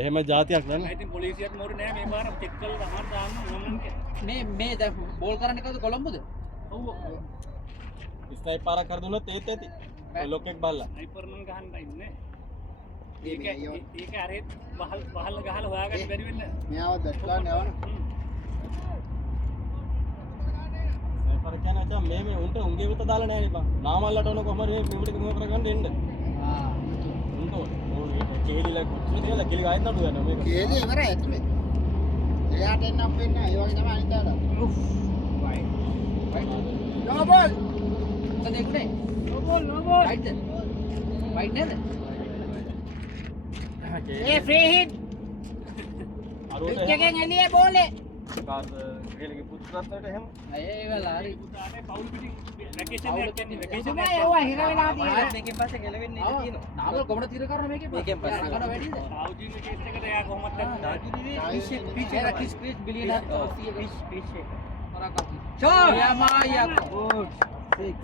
එහෙම જાතියක් නෑ. ඉතින් පොලිසියට මොරු නෑ මේ පාර චෙක් කරලා තමයි දාන්න මම මේ දැන් බෝල් කරන්න කවුද කොළඹද? ඔව් ස්නයිප් පාරක් කර දුන්නොත් ඒත් ඇති. ඔය ලොකෙක් බල්ලා. ස්නයිපර් නම් ගහන්න ඉන්නේ. ඒක අරේ වහල් ගහලා හොයාගන්න බැරි වෙන්නේ. මෙයාව දැක්ලා නෑවන. ස්නයිපර් කියන්නේ අචා මේ උන්ට උන්ගේ විත දාලා නෑනේ බං. නාමල්ලට ඕන කොහමද මේ පිඹිට මොකක් කරගන්න එන්න. උන්ට ඕනේ කේලිලා කොච්චර තියලා කෙලි ආයෙත් නඩු යනවා මේක. කේලි ඉවරයි ඇතුලේ. එයාට එන්න අප් වෙන්නේ නැහැ. ඒ වගේ තමයි අනිත් ආලා. No ball. තදෙකුනේ. නෝ බෝල් රයිට්. රයිට් නේද? ඒ ෆ්‍රී හිට්. පිච් එකෙන් එළියේ බෝලේ. කාස් ගේලගේ පුතුටත් එහෙම. ඒ වෙලාව හරි. පුතානේ පවුල් පිටින් වැකේෂන් එකක් යන්නේ වැකේෂන් තමයි ඒවා හිර වෙලා තියෙන්නේ. මේකෙන් පස්සේ ගැලවෙන්නේ ඉඳ තියෙනවා. නාමල් කොමඩ තීර කරන මේකෙන් පස්සේ. අරකට වැඩිද? සාවුජිගේ කේස් එකට එයා කොහොමද පිච් බිලියන 100 පිච් එක. පරාකප්පි. ෂෝට්. යමායක්. ගුඩ්. 6.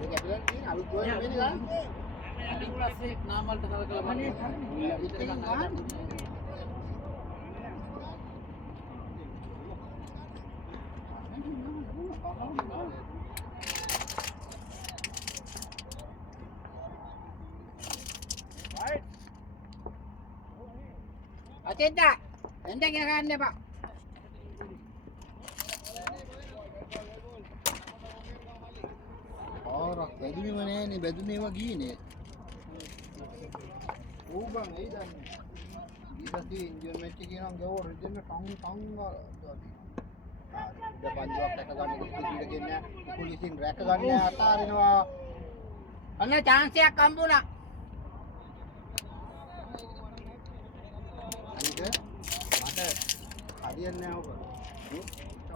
ඒක ඇතුලේ තියෙන අලුත් ගෝල් වෙන්නේ ගන්න. ඊට පස්සේ නාමල්ට කලකලා බලන්න. විතර ගන්න. අතෙන්ද එන්න ගන්න එපා. ආරක් බැදුනේම නෑනේ බැදුනේවා ගියනේ. ඌ බං එයි දන්නේ. ඊටදී ඉන්දියන් මැච් එකේ නම් ගව රිදෙන්න ටං ගාලා. පන්දුවක් රැක ගන්න ඉදිරියට ගෙන්න පොලිසියෙන් රැක ගන්න අතාරිනවා. අන්න chance එකක් හම්බුණා. අනික මට හරියන්නේ නැහැ ඔබ.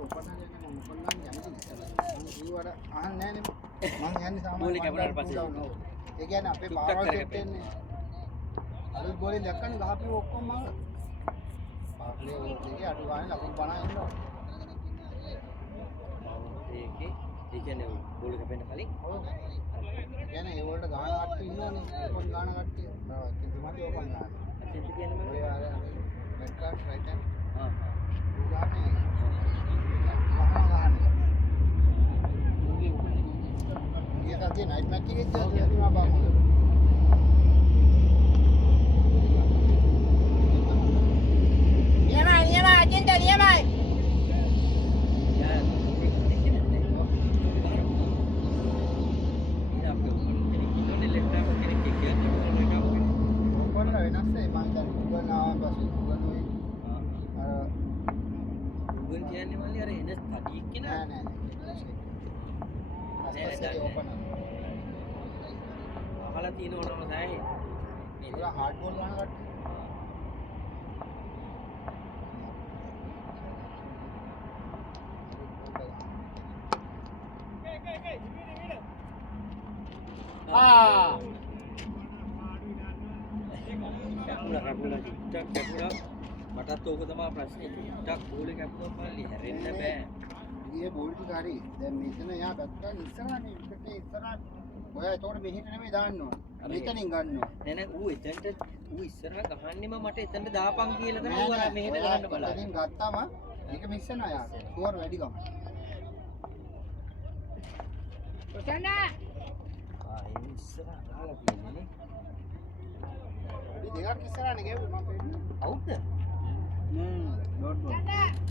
උපන්නාගෙන මම උපන්නාගෙන යන්නේ ඉස්සරහ. මම කිව්වට අහන්නේ නැහැ නේ. මං යන්නේ සාමාන්‍ය ගෝලි කැපුණාට පස්සේ. ඒ කියන්නේ අපේ පාවර් සෙට් වෙන්නේ. අලුත් ගෝලෙන් දැක්කනේ ගහපු ඔක්කොම මම. පාප්ලේ ඕකේ අඩු ගානේ ලකුණු 50 එනවා. ඒකේ ඒ කියන්නේ බෝල් කැපෙන්න කලින් ඔව්. කියන්නේ ඒ වලට ගාන කට්ටිය ඉන්නවනේ. ඕපන් ගාන කට්ටිය. කිතුමත් ඕපන් ගාන. අතෙන්ද කියන්නේ ඔය අර රෙඩ් කාඩ් රයිට් හැන්ඩ්. ආ ගානේ. ගහන ගහන. ඊට නයිට් මැච් එකේ තියෙනවා බං. නියමයි අජෙන්ඩා නියමයි. අහලා තියෙන ඕනම නැහැ. ඒක හાર્ඩ් බෝල් ගන්න කට්ටිය. කැපුණා චුට්ටක් මටත් ඕක තමයි ප්‍රශ්නේ. චුට්ටක් බෝලේ කැපුවා පල්ලි හැරෙන්න බෑ. ඊයේ බෝල් ටික හරි. දැන් මෙතන යා ගත්තා ඉස්සරහනේ පිටේ ඉස්සරහ. ඔය ඒතකොට මෙහෙට නෙමෙයි දාන්න ඕන. මෙතනින් ගන්න ඕන. නෑ නෑ ඌ එතනට ඌ ඉස්සරහ ගහන්නෙම මට එතනට දාපන් කියලා තමයි ඌ මෙහෙට ගහන්න බලන්නේ. එතනින් ගත්තාම ඒක මිස් වෙනවා යා. ස්කෝර් වැඩි ගම. කොතන? ඒ ඉස්සරහ දාලා තියෙන්නේ. වැඩි දෙකක් ඉස්සරහනේ ගේව්වේ මම පෙන්නන්නේ. අවුට්ද? Dot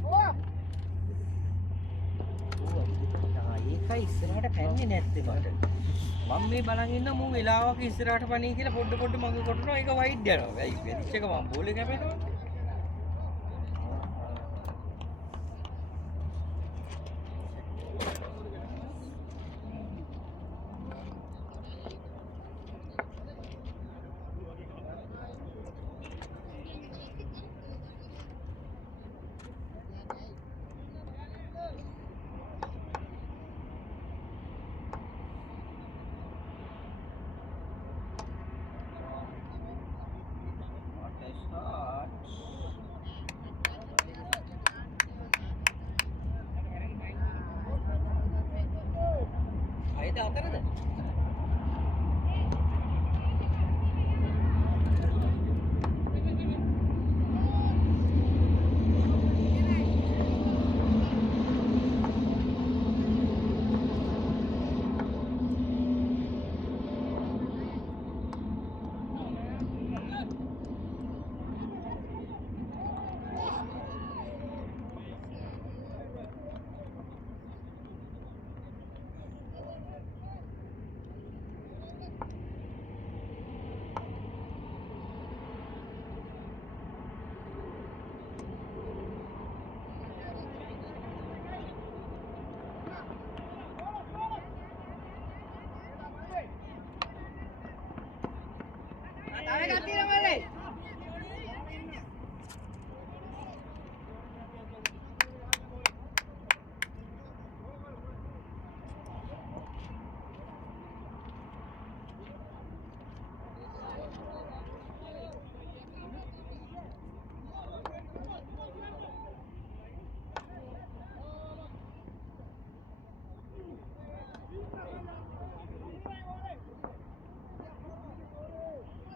ball. ඒකයි ඉස්සරහට පැන්නේ නැත්තේ මට. මම මේ බලන් ඉන්න මූ වෙලාවක ඉස්සරහට පණී කියලා පොඩ මගේ කොටනවා ඒක වයිඩ් යනවා. ඇයි වෙච්ච එක මම බෝලේ කැපෙනවා. Start.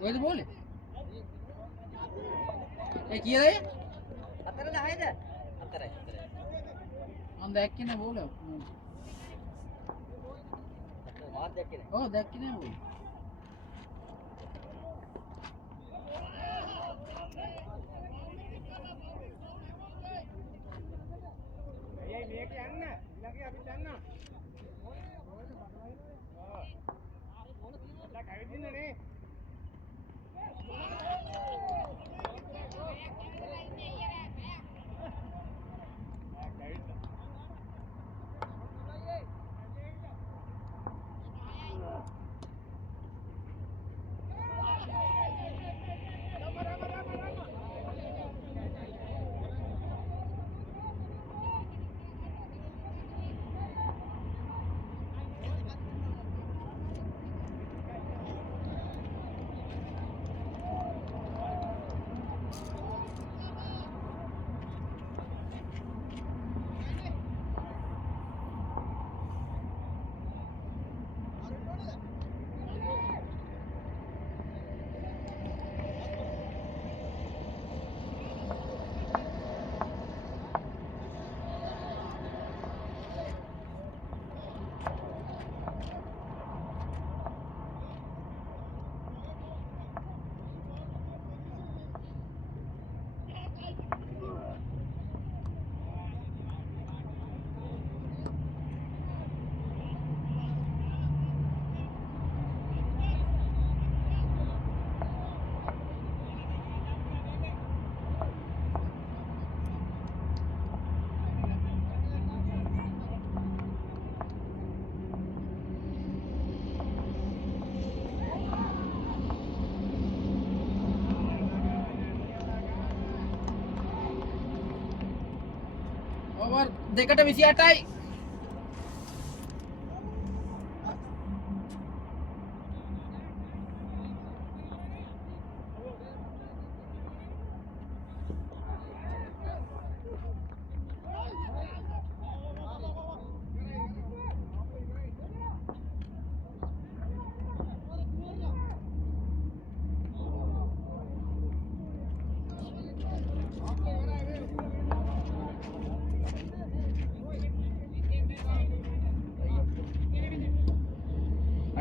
කොහෙද බෝලේ? ඒ කීයද? 4-10ද? 4යි. මම දැක්කේ නෑ බෝල. මාත් දැක්කේ නෑ. ඔව් දැක්කේ නෑ බෝල. අයියයි මේක යන්න. ඊළඟේ අපි යන්න. ඔයා කවිදින්න නේ. ඕවර් 2ට 28යි.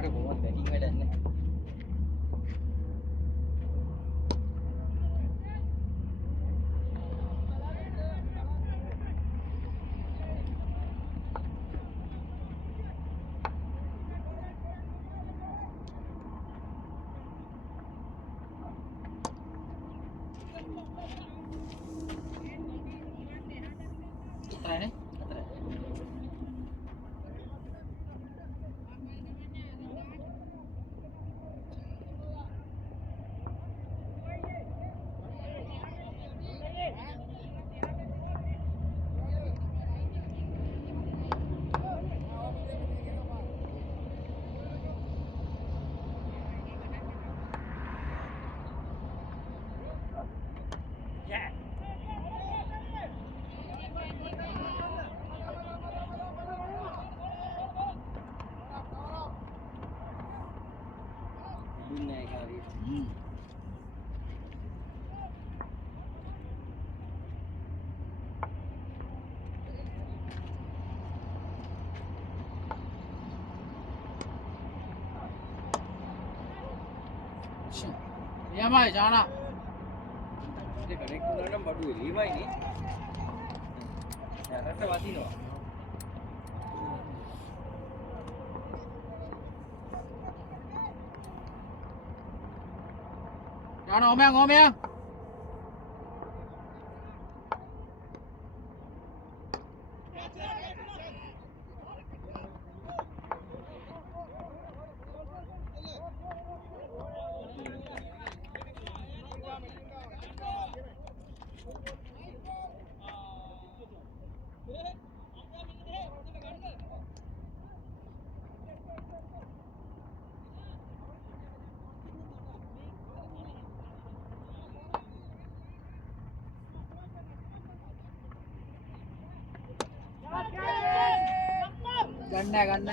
අර කොහොමද බැටිං වැඩක් නැහැ. හතරයිනේ. Yeah. දුන්නේ නැහැ කාරිය. යමයි ජානා ඒක කනෙක්ට් වුණා නම් බඩු එළියමයි නේ. යකට වදිනවා. ජානා ඕමයන් ගන්න.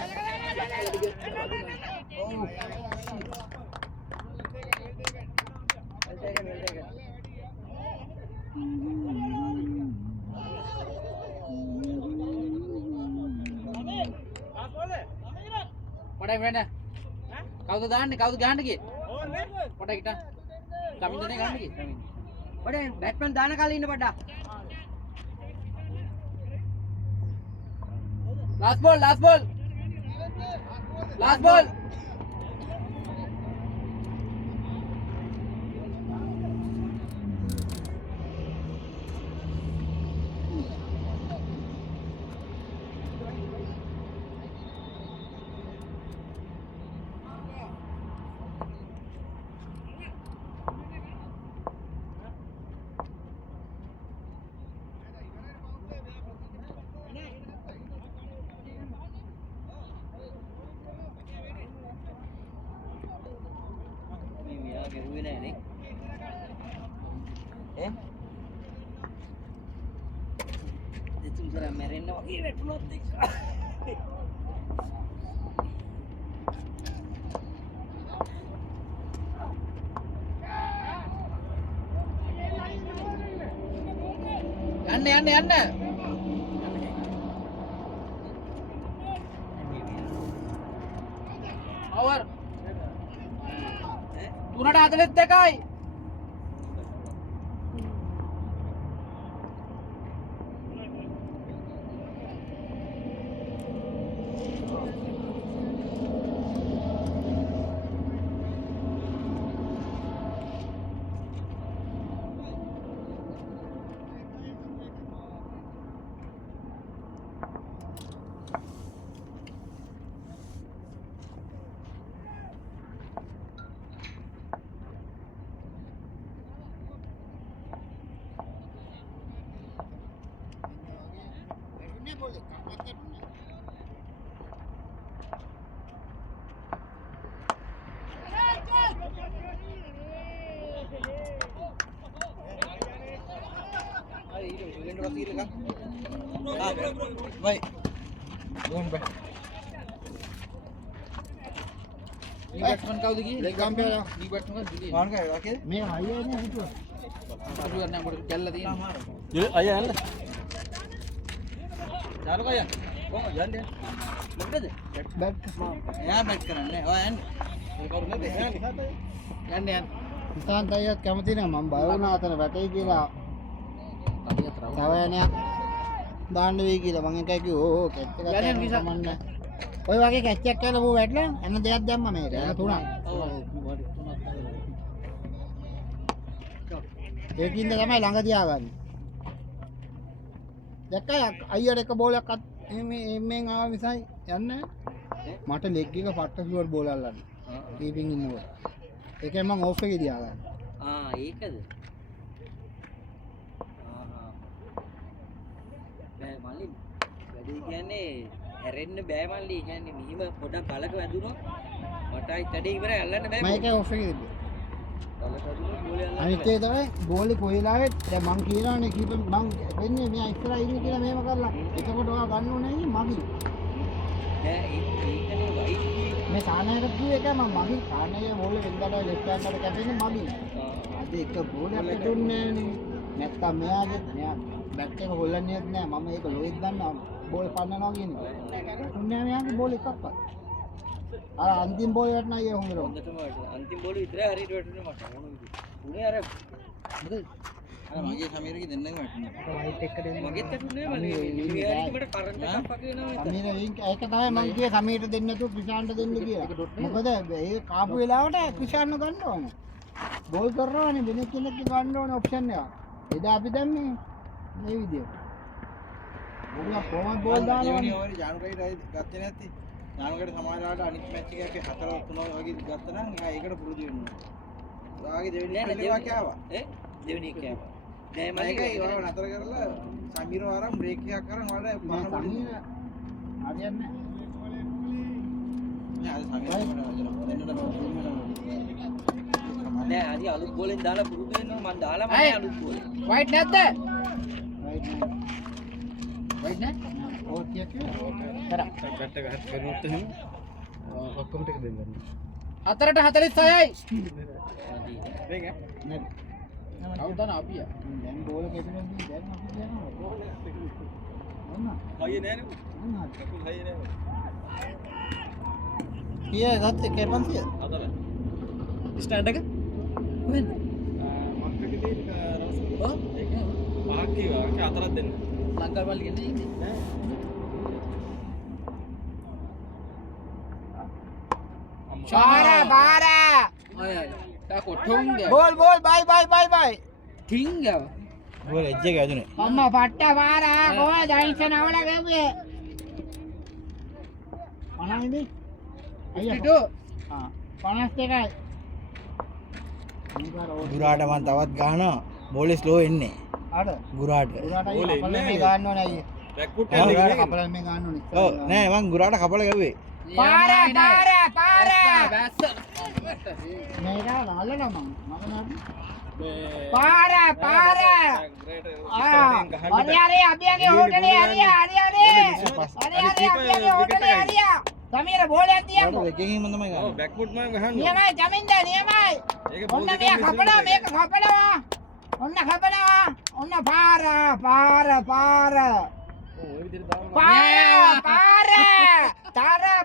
පොඩයි වෙන්න. කවුද දාන්නේ? කවුද ගහන්න ගියේ? පොඩයි හිටා. කමින්දනේ ගහන්න ගියේ. පොඩේ බැට්මන් දාන කාලේ ඉන්න පොඩ්ඩක්. Last ball, last ball. Last ball. කෙරුවේ නෑ නේ. දෙතුන් සර මැරෙන්න වගේ වැටුණොත් එක්ක. යන්න. Over. 342යි. Baik. Doon ba? ඊ බැට්ස්මන් කවුද ගියේ? Leg umpire lah. ඊ බැට්ස්මන් ගියේ. Kawan ka, okay? මේ හයියනේ හිතුවා. අරු ගන්න අපිට කැල්ල තියෙනවා. අයියා යන්න. චාරුක අයියා. කොහොමද යන්නේ? මොකද? බැට්. එයා බැට් කරන්නේ. ඔය යන්න. ඒ කවුරු නැද්ද? යන්න. ඉතාලි අයියත් කැමති නෑ මම බය වුණා අතන වැටේ කියලා. කඩියත් රවුම්. තව යනයක් දාන්න වෙයි කියලා මං එකයි කිව්වා ඕ කැච් එකක් යන්නේ ගන්න නිසා. කමන්නේ. ඔය වගේ කැච් එකක් කරලා මෝ වැටලා එන දෙයක් දැම්මා මේක. එන තුනක්. ඒකින්ද තමයි ළඟ තියාගන්නේ. දැක්කයි අයියට එක බෝලයක් එම්ෙන් ආව මිසයි යන්නේ මට ලෙග් එක පට්ට ෂුවර් බෝල් අල්ලන්න. කීපින් ඉන්නවා. ඒකෙන් මම ඕෆ් එකේ තියාගන්න. ඒකද? බෑ මල්ලි. වැඩි කියන්නේ හැරෙන්න බෑ මල්ලි. කියන්නේ මෙහිම පොඩක් බලක වැදුනොත් මටයි තඩේ ඉවරයි අල්ලන්න බෑ. මම ඒක ඕෆ් එකේ තිබ්බා. බලක වැදුනොත් බෝලේ අල්ලන්න අනිත් ඒ තමයි බෝලේ කොයිලාවෙත් දැන් මං කියනවානේ කීප මං වෙන්නේ මෙයා ඉස්සරහා ඉන්නේ කියලා මේව කරලා. එතකොට ඔයා ගන්න ඕනේ නේ මගි. බෑ ඒකනේ වයිට් මේ සානයකට කිව්ව එක මම මගි සානයේ බෝලේ වෙන්දට ලෙෆ්ට් හෑන්ඩ් එකට කැපෙන්නේ මගි. අද එක බෝලයක් හිටුන්නේ නෑනේ. නැත්තම් මෙයා බැට් එක හොල්ලන්නේත් නෑ. මම ඒක ලොයිත් දන්නවා බෝල් පන්නනවා කියන්නේ. තුන්නේ මෙයාගේ බෝල් එකක්වත්. අර අන්තිම බෝල් එකට නෑ හොඳට. හොඳටම වැටුණා. අන්තිම බෝලේ විතරයි හරියට වැටුනේ මට. මොන විදිහට. උනේ අර මොකද අර මගේ සමීරගේ දෙන්නම වැටුණා. වයිට් එක දෙන්න. මගෙත් වැටුනේ මල්ලි. මෙයාට මට කරන්ට් එකක් වගේ එනවා මෙතන. සමීර වින්ක් ඒක තමයි මම කියේ සමීරට දෙන්න නැතුව ක්‍රිෂාන්ට දෙන්න කියලා. මොකද ඒ කාපු වෙලාවට ක්‍රිෂාන්ව ගන්න ඕනේ. බෝල් කරනවානේ වෙන කෙනෙක් ගන්න ඕනේ ඔප්ෂන් එක. එදා අපි දැම්මේ මේ විදියට. මොකද කොහොමද බෝල් දානවනේ. ඕවරේ ජානුකයිට ගත්තේ නැත්තේ. ජානුකයිට සමානලාට අනිත් මැච් එකේ අපි 4 3 වගේ ගත්තා නම් එයා ඒකට පුරුදු වෙන්න ඕනේ. ඔයාගේ දෙවෙනි පෙළේ වාක්‍ය ආවා. දෙවෙනි එක ආවා. නෑ මල්ලි ඒකයි ඔයාව නතර කරලා සමීරව ආරම් බ්‍රේක් එකක් කරන් ඔයාලට මේ පහන පොඩි සමීර හරියන්නේ නෑ අද සමීර දෙන්නට නෑ අද අලුත් බෝලෙන් දාලා පුරුදු වෙනවා මම දාලා මම අලුත් බෝලෙන්. වයිට් නැද්ද? නැහැ. වයිට් නෑ? ඔය කිය කරා. බැට් එක හත් කරුවොත් එහෙම ඔක්කොම ටික දෙන්න. 4ට 46යි. මේක නේද? කවුද අපිය? දැන් බෝල කෙපිනොත් දැන් අපි කියනවා බෝල ඔන්න හයිය නෑ නේ. කකුල් හයිය නෑ. කිය ගත්තේ කැපන්සිය අතල. ස්ටෑන්ඩ් එක කොහෙන්ද? මක්කේ තියෙන රවස්. ඔව්. ඒක පහක් කීවා. ඒක හතරක් දෙන්න. ලංකාවල් ගෙන්නේ ඉන්නේ. පාර අය අය. තා කොටොන් ගියා. බෝල් බයි ටින් ගියා. බෝල එජ් එක ඇදුනේ. අම්මා පට්ට පාර කොහොමද ජයින්සන් අවල ගෙව්වේ අනයිනේ ටිටෝ. ආ 52යි ගුරාට මන් තවත් ගහනවා. බෝලේ ස්ලෝ එන්නේ. අර ගුරාට. උරාට බෝලේ කපල ඉන්නේ මේ ගන්න ඕනේ අයියේ බැක් ෆුට් ආ, එක උරාට නේ. කපල මේ ගන්න ඕනේ ඔව් නෑ මං ගුරාට කපල ගැව්වේ. පාර බැස්ස. මේක නල්ලන මම මේ පාර ග්‍රේට් අරියාරේ අබියාගේ හෝටලේ අබියාගේ හෝටලේ සමීර බෝලයක් තියන්නකෝ එකකින් මම තමයි ඔව් ගන්නේ. බැක් ෆුට් මම ගහන්නේ. නියමයි ජමින්දා නියමයි ඒක ඔන්න මේ කපනවා මේක කපනවා ඔන්න කපනවා ඔන්න පාර ඔය විදිහට දාන්න.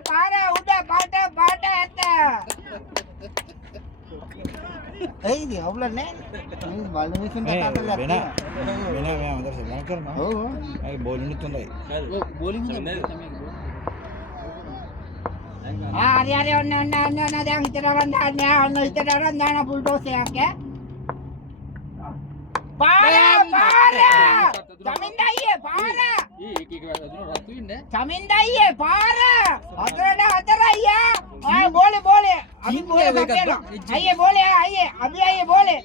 පාර උඩ පාට ඇත්ත එයිද අවුල නැහැ මේ බලමිෂන් මේ කතාවල වෙන මෙයා මදර සෙල්ලම් කරනවා. ඔව් ඒ බෝලින් උත් හොඳයි. ඔව් බෝලින් හොඳයි. හරි ඔන්න දැන් හිතට අරන් දාන්නේ ඔන්න හිතට අරන් දාන බුල්ඩෝස් එකක් ඈ පාර ජමින්දයියේ පාර ඒක වැදුන රතු ඉන්නේ. ජමින්දයියේ පාර හතරට හතරයි ආ බෝලේ අපි බෝලේ කපේලා අයියේ බෝලේ අයියේ අබියයේ බෝලේ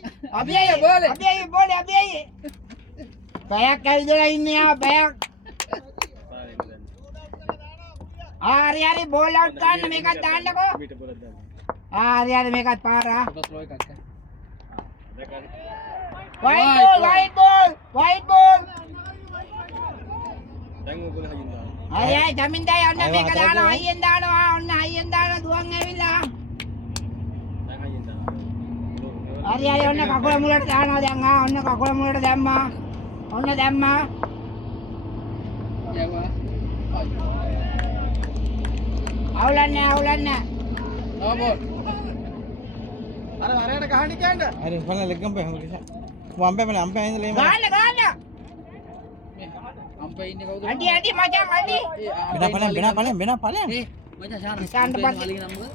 බයක් ඇවිදලා ඉන්නේ බයක් හරි බෝල් අවුට් ගන්න මේකත් දාන්නකෝ පිට බෝලක් දාන්න. හරි මේකත් පාරා ස්ලෝ එකක්. වයිට් බෝල් දැන් ඔය බෝල හයියෙන් දාන්න. හරි ජමින්දයි ඔන්න මේක දානවා අයියෙන් දානවා ඔන්න අයියෙන් දාන දුවන් ඇවිල්ලා දැන් හයියෙන් දාන්න. හරි ඔන්න කකුල මුලට දානවා දැන් ඔන්න කකුල මුලට දැම්මා ඔන්න දැම්මා යවා. අවුලන්නේ නෝ බෝල්. අර අරයට ගහන්න කියන්නේ. හරි බලන්න ලෙග්ගම් පහ මොකද? අම්පේ ඉඳලා එම. ගාන්න මේ අම්පේ ඉන්නේ කවුද? අඩි මචං අඩි වෙන පලයන්. ඒ මචං ශාන ශාන්ත පස්සේ. මාලිගේ නම මොකද?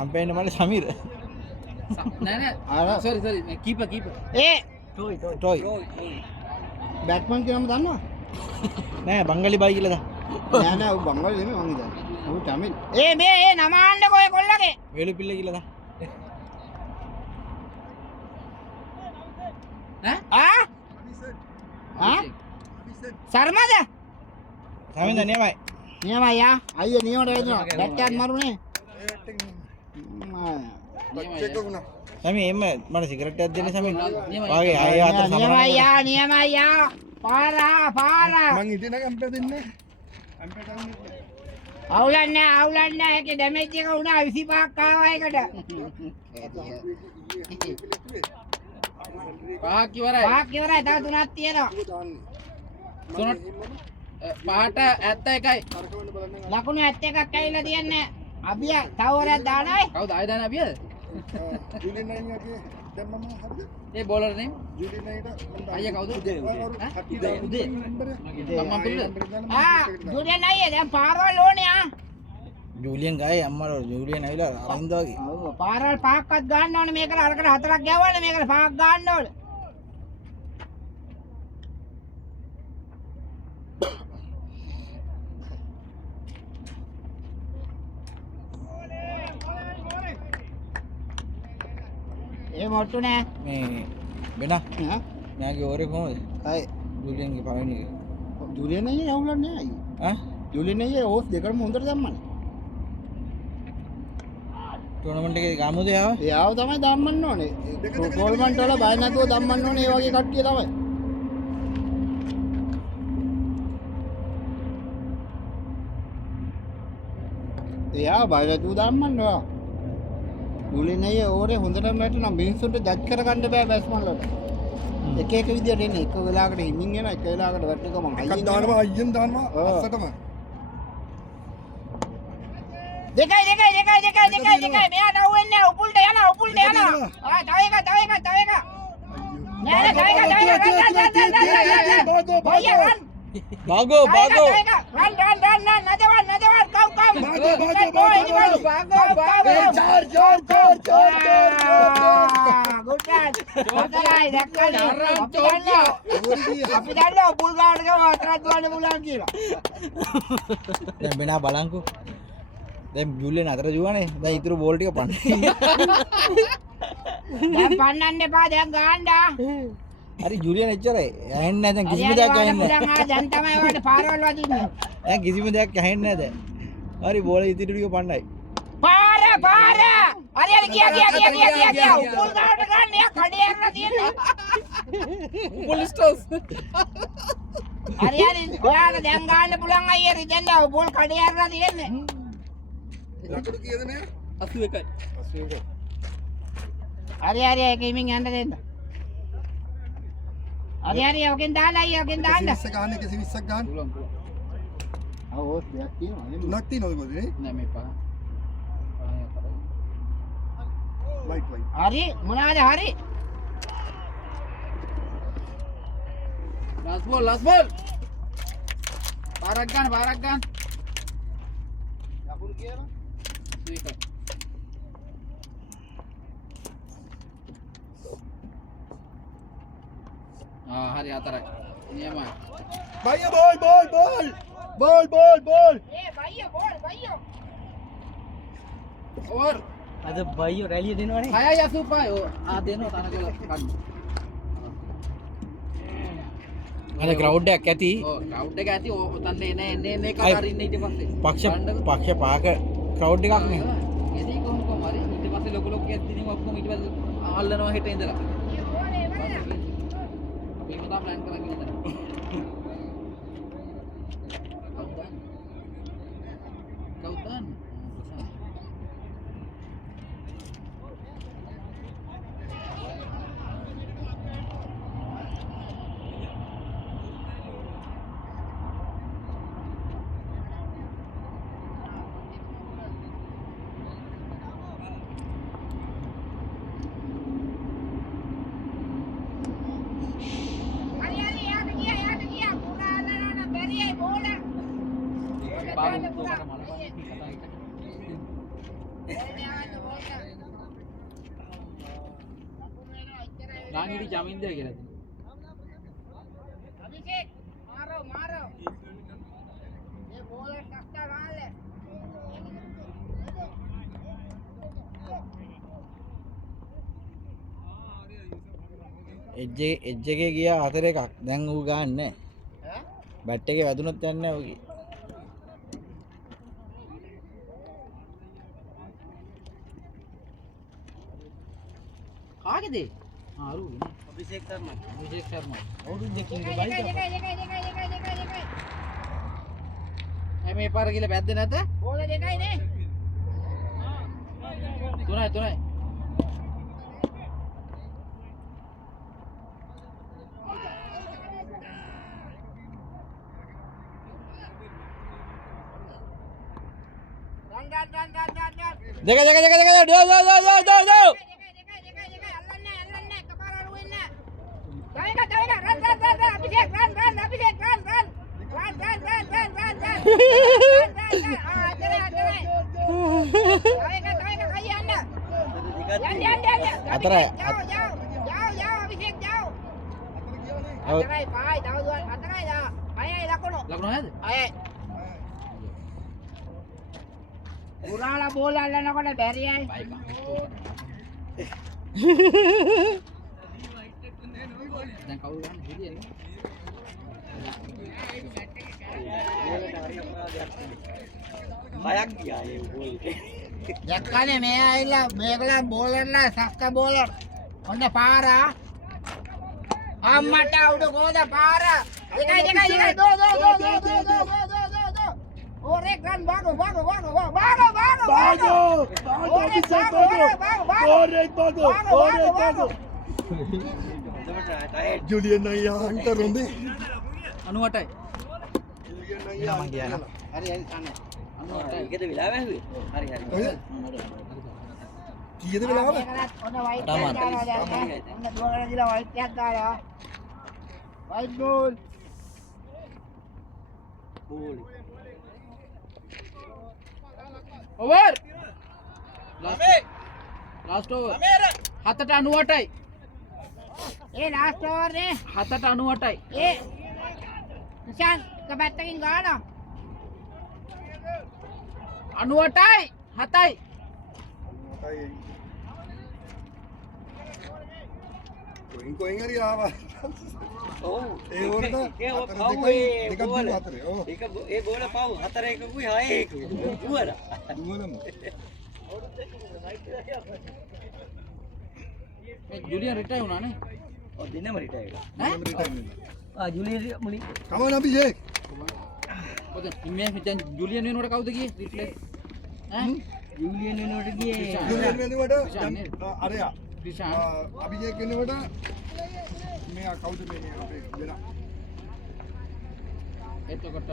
අම්පේ ඉන්න මල්ලේ සමීර. නෑ අර සෝරි කීපර් ඒ ටොයි. බැට්මන් කියනම දන්නවා නෑ බංගලි බයි කියලා දා. නෑ ඌ බංගල නෙමෙයි මං ඉතින් ඌ තමිල් මේ නම ආන්නකෝ ඔය කොල්ලගේ වේලු පිල්ල කියලා දා. සර්මද සමින්ද නියමයි. නියමයි අයියේ නියමට වැදුනා බැට්ටයක් මරුනේ සමී එම්ම මට සිගරට් එකක් දෙන්න සමී. වාගේ ආයෙ අතර සමරන. නියමයි පාර මං ඉතින් අම්පේ දෙන්නේ. අවුලන්නේ ඒකේ ඩැමේජ් එක වුණා 25ක් ආවා ඒකට පහක් ඉවරයි. පහක් ඉවරයි තව තුනක් තියෙනවා තුනට පහට 71යි. ලකුණු 71ක් ඇවිල්ලා තියන්නේ අබිය තව වරක් දානයි කවුද ආය දාන අපියද? ජුලියන් අයියාගේ දැම්මම හරිද? ඒ බෝලර් නේ. ජුලියන් අයියට අයියා කවුද? උදේ. අම්මා පිළිද? ජුලියන් අයියේ දැන් පාරවල් ඕනේ ජූලියන් ගායේ අම්මලා ජූලියන් ඇවිල්ලා අරින්ද වගේ. ඔව් පාරවල් පහක්වත් ගන්න ඕනේ මේකට අරකට හතරක් ගැවුවානේ මේකට පහක් ගන්න ඕනේ ඒ මොට්ටු නෑ මේ වෙන මෙයාගේ ඕරේ කොහමද? අය ජූලියන්ගේ පළවෙනි එක. ජුලියන් අයියේ අවුලන්නේ නෑ අයියේ ඈ ජුලියන් අයියේ ඕස් දෙකම හොඳට දැම්මනේ ටෝනමන්ට් එකේ ගාමුද යාව? එයාව තමයි දම්මන්න ඕනේ ටෝල්මන්ට් වල බය නැතුව දම්මන්න ඕනේ ඒ වගේ කට්ටිය තමයි එයා බයලතු දාන්නන්න ඔයා. ජුලියනේ ඕනේ හොඳටම වැටෙනවා මිනිස්සුන්ට ජජ් කරගන්න බෑ බැස්මන් වලට. එක එක විදියට එන්නේ එක වෙලාවකට හිමින් එනවා එක වෙලාවකට වැටෙන ගමන් එකක් දානවා අයියෙන් දානවා අස්සටම. දෙකයි මෙයාට අහුවෙන්නේ නැහැ උපුල්ට යනවා ආ තව එක නෑ Bago, bago. Run, Najawan, come. Bago. Good catch. අපි දන්නවා පුල් ගාවට ගම අතරත් දුවන්න පුළුවන් කියලා. දැන් මෙනා බලන්කෝ. දැන් ජුලියන් අතර ජුවනේ. දැන් ඉතුරු බෝල් ටික පන්නේ. දැන් පන්නන්න එපා දැන් ගාන්න. හරි ජුලියන් එච්චරයි. ඇහෙන්නේ නැහැ දැන් කිසිම දෙයක් ඇහෙන්නේ නැහැ. දැන් තමයි වට පාරවල් වදින්නේ. දැන් කිසිම දෙයක් ඇහෙන්නේ නැහැ දැන්. හරි බෝල ඉතිරි ටික පන්නයි. පාර. හරි ගියා. උපුල් ගාවට ගන්න යා කඩේ යන්න තියෙන්නේ. Full stars. හරි ඔයාලා දැන් ගන්න පුළුවන් අයියා රිදෙන්න උපුල් කඩේ යන්න තියෙන්නේ. ලකුණු කීයද මේ? 81යි. හරි ඒක හිමින් යන්න දෙන්න. හරි ඔකෙන් දාලා අයියා ඔකෙන් දාන්න. 20 ගන්න 120ක් ගන්න. ආ ඕස් දෙයක් තියෙනවා නේ. තුනක් තියෙනවද මොකද නේ? නෑ මේ පහ. ලයිට්. හරි මොනවාද හරි? last ball. පාරක් ගන්න. ලකුණු කියලා. හරි හතරයි. නියමයි. බයිය බෝල්. ඒ බයියෝ බයියෝ. ඕවර්. අද බයියෝ රැලිය දෙනවනේ. 6.85. දෙනවා තනකල ගන්න. අර ග්‍රවුන්ඩ් එකක් ඇති. ග්‍රවුන්ඩ් එක ඇති. ඔතන එන එක අරින්න ඊට පස්සේ. පක්ෂ පහක ක්‍රවුඩ් එකක් නේ. එදී කොහොම හරි ඊට පස්සේ ලොකු ඇත්තිනේ ඔක්කොම ඊට පස්සේ අහල්ලනවා හෙට ඉඳලා. අපි මතා ප්ලෑන් කරලා කියලා. කවුතන් නාගිරි ජමින්ද කියලා. අභිෂේක් මාරෝ. මේ බෝලර් කස්ටා ගාල්ල. එජ් එකේ ගියා 4 එකක්. දැන් ඌ ගන්නෑ. බැට් එකේ වැදුනොත් යන්නේ නැහැ ඌගේ. කාගේද? අරුගේ නේ. අභිෂේක් ශර්මා. අවුරුදු දෙකකින් දෙකයි. මේ පාර ගිහලා බැද්දේ නැත? බෝල දෙකයි නේ. 3යි. රන්. දෙක දෝ අල්ලන්නේ කපාර අරුවෙන්නේ. තව එක අභිෂේක් රන්. අතරයි. જાઓ અભિષેક જાઓ. අතරයි පායි තව දුවන් අතරයි දා. අයයි ලකුණු. ලකුණු නැද්ද? අයයි. උරාලා බෝල අල්ලනකොට බැරියයි. දැන් කවුරු ගන්න හිටියනේ? හයක් ගියා ඒ බෝල් එක. දැක්කනේ මේ ඇවිල්ලා මේගොල්ලන් බෝලර්ලා සක්ක බෝලර්. ඔන්න පාර. අම්මට උඩ ගෝද පාර. දෙකයි. දෝ. Orek kan bago. Julian අයියා අන්ට රොඳේ 98යි. Julian අයියා මං ගියා. හරි කන්න 98යි. ඒකද වෙලාව ඇහුවේ හරි කීයද වෙලාව White ball. Over. Last over. 7ට 98යි. Last over nih. 7ට 98යි. Nishan, kebatekin gana. 98යි. 7යි. කොයින් හරි ආවා ඔව් ඒ වරට ඒ ඔව් අතර පව් දෙකයි, ඒ දෙකක් ගෝල. දුව අතරේ. ඔව්. ඒක ඒ ගෝල පව් 4 එකකුයි 6 එකකුයි දුවලා දුවලම මේ ජුලියන් රිටයර් වුණානේ. ඔව් දිනම රිටයර් ඈ? ජුලියන් මුලින් Come on Abhishek ඔතන මේ හිටන් ජුලියන් වෙනකොට කවුද ගියේ රිප්ලේස්? ඈ? ජුලියන් වෙනකොට ගියේ Julian වෙනකොට රිෂාන් නේද? අරයා රිෂාන්. Abhishek වෙනකොට මෙයා කවුද මේ අපේ වෙන එතකොට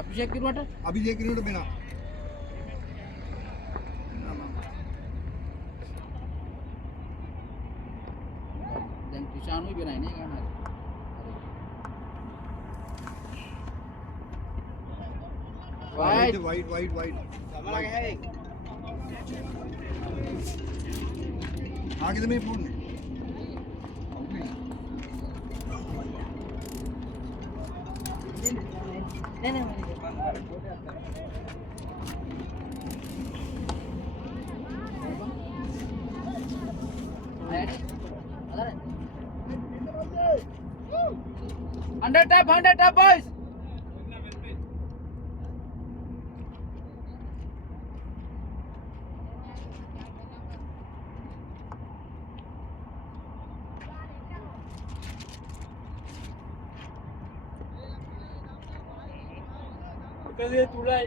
අභිෂේක් කිරුවට Abhishek වෙනකොට වෙන දැන් රිෂානුයි වෙනයි නේ ගන්න. white ආගෙද මේ පුන්නේ Hundred tap, boys. Kasi tulay.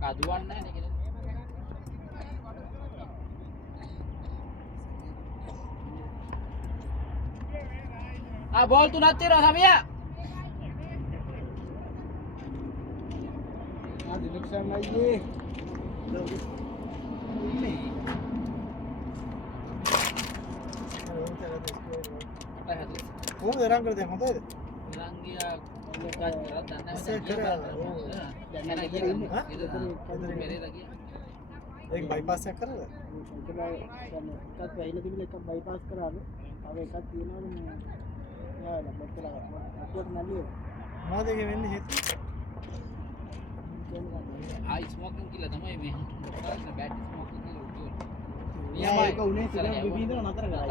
Kaduan nih gini. Ball tuh nanti roh Samia. දිලක්ෂන් අයියේ කොහොමද රන් කරදේ හොඳයිද Ranggia bukan berat dan Saya kira, mere lagi. ඒක බයිපාස් එකක් කරලා එකක් වැහිලා තිබිලා එකක් බයිපාස් කරාලු. තව එකක් තියෙනවලු මේ යාලා මෙතන අකුවට නැන්නේ. මොනවද ඒක වෙන්නේ හේතුව Smoking kila තමයි මේ bad smoking kila උඩ. ඒක උනේ සිරම් විවිධව නතර කරා.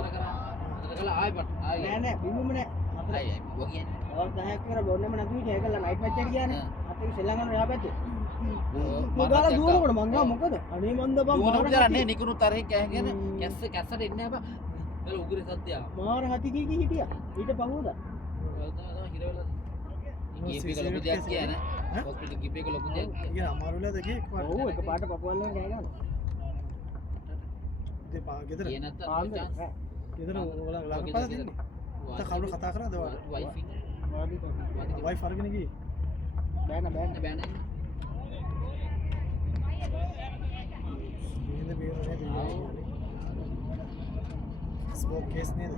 නතර කළා ආයෙ නෑ නෑ බිමුම නෑ. නතර. ආයෙ වගේ. අවස් 10ක් කර බොන්නම නැති විදිහ ඒකලා නයිට් මැච් එකට ගියානේ. අපේ ශ්‍රී ලංකාවේ එහා පැත්තේ. මොකද දුවනකොට මං ගා මොකද? අනේ මන්ද බං දුවනකොට කරන්නේ නිකුණු තරහේ කැහගෙන කැස්සට එන්නේ අප. බල උගුරේ සත්‍ය ආවා. මාර හති කී කී හිටියා. ඊට පහුවද? හිරවල කීප එක ලොකු දෙයක් කියන හොස්පිටල් කීප එක ලොකු දෙයක් ඉතින් අමාරු වෙලා දෙකේ ඔව් එක පාට පපුවල් වලින් ගෑ ගන්න. ඉතින් ගෙදර කියන නැත්තම් ගෙදර ඔයාලා ළඟ පාලා දෙන්නේ. දැන් කවුරු කතා කරාද ඔයාලා? වයිෆ් වයිෆ් අරගෙන ගියේ. බෑන බෑන ඉතින් බේරනේ ස්මෝක් කේස් නේද?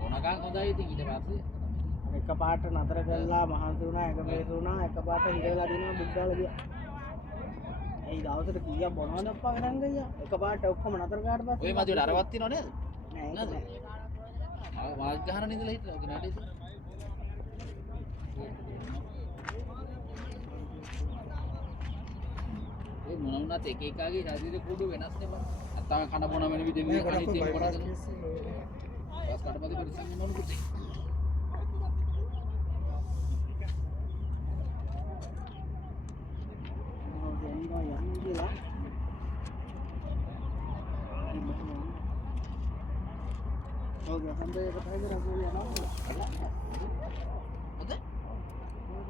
මොනකන් හොඳයි ඉතින් ඊට පස්සේ එක පාට නතර කරලා මහන්සි වුණා එක මේස් වුණා එක පාට හිරලා දිනවා බුක් දාලා ගියා. ඒ දවසට කීයක් බොනවද අප්පා ගණන් ගියා. එක පාට ඔක්කොම නතර කරාට පස්සේ ඔය මදිවට අරවත් තියනව නේද? නෑ නේද? වාජ් ගහන ඉඳලා හිටලා ඔක නඩේ ඒ මොන වුණත් එක එකාගේ ශරීර කුඩු වෙනස් නේ බං. නැත්තම් කන බොන වෙන විදිහේ මේ අනිත් එක මොනවද? බස් කඩපති පරිසංග මොන කුටි.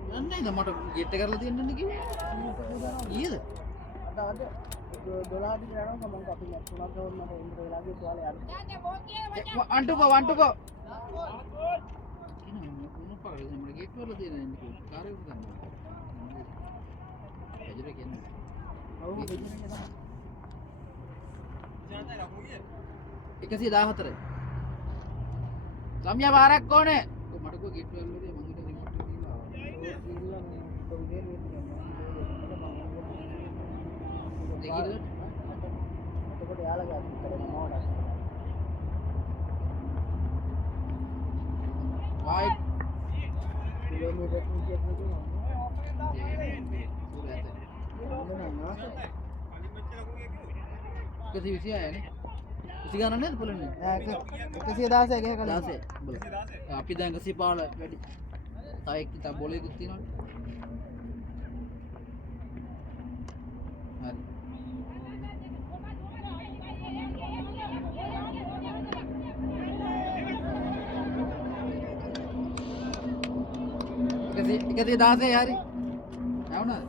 නෑ නේද මට ගේට් එක කරලා තියන්න කිව්වේ. ඊයේද? අද 12 දින යනවා මම අපි තුනක් ගවන්න මට ඉන්ද්‍ර වෙලාගේ තුවාලේ අර අන්ටුකෝ අන්ටුකෝ කින මොන පාරද මට ගේට් කරලා තියන්න කිව්වේ. කාර්යයක් ගන්නවා. එජර කියන්නේ. ඔව් දෙන්නේ නේද? 114 සම්යා බාරක් ඕනේ. මට කෝ ගේට් කරලා දෙන්න මම හිතුවා රිමෝට් එක දීලා. දෙකිද? එතකොට යාළුවා කරේ මොනවද? වයි කිලෝමීටර් 30ක් නෙවෙයි. කති විසි ආයනේ. විසි ගන්න නේද පොළොන්නේ? 116 ගහ කලින් 16. අපි දැන් 115 වැඩි. තව එක් තව බෝලෙකුත් තියෙනවනේ. හරි. එකදී 16 හරි. නැවුණාද?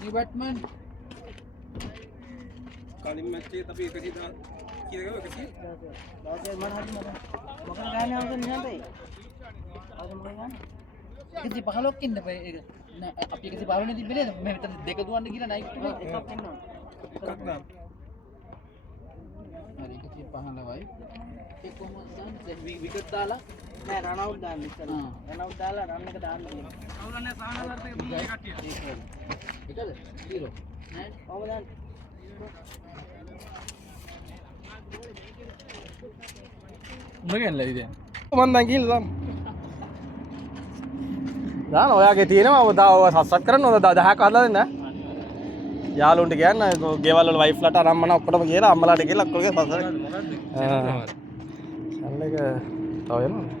නිව් බැට්මන් කලින් මැච් එකේ අපි 110 කියලා ගියා 100. දාසේ මම හරි මොකද ගානේ આવද නියන්තයි. ආද මොකද ගානේ? 115ක් ඉන්න බෑ ඒක. අපි 115 නේ තිබ්බේ නේද? මම හිතන්නේ දෙක දුවන්න කියලා නයිට් එක. එකක් ඉන්නවා. එකක් දාන්න. හරි 115යි. ඒක කොහොමද දාන්නේ? දැන් විකට් දාලා නෑ රන් අවුට් දාන්න ඉස්සෙල්ලා. රන් අවුට් දාලා රන් එක දාන්න කියනවා. කවුරුන්නේ සාහනවලට එක මුන්නේ කට්ටිය. එකද? 0. නෑ. කොහොමද දාන්නේ? උඹගෙන් ලැබි දැන්. මම දැන් ගිහලා දාන්න. දාන්න ඔයාගේ තියෙනවා ඔය සස්සත් කරන්න ඕන 10ක් හදලා දෙන්න. යාළුන්ට කියන්න ගෙවල් වල වයිෆ්ලාට අරම්මන ඔක්කොටම කියලා අම්මලාට කියලා ඔක්කොගේ සස්සත්. මොකද්ද? ආ. සල්ලේක තව එනවා.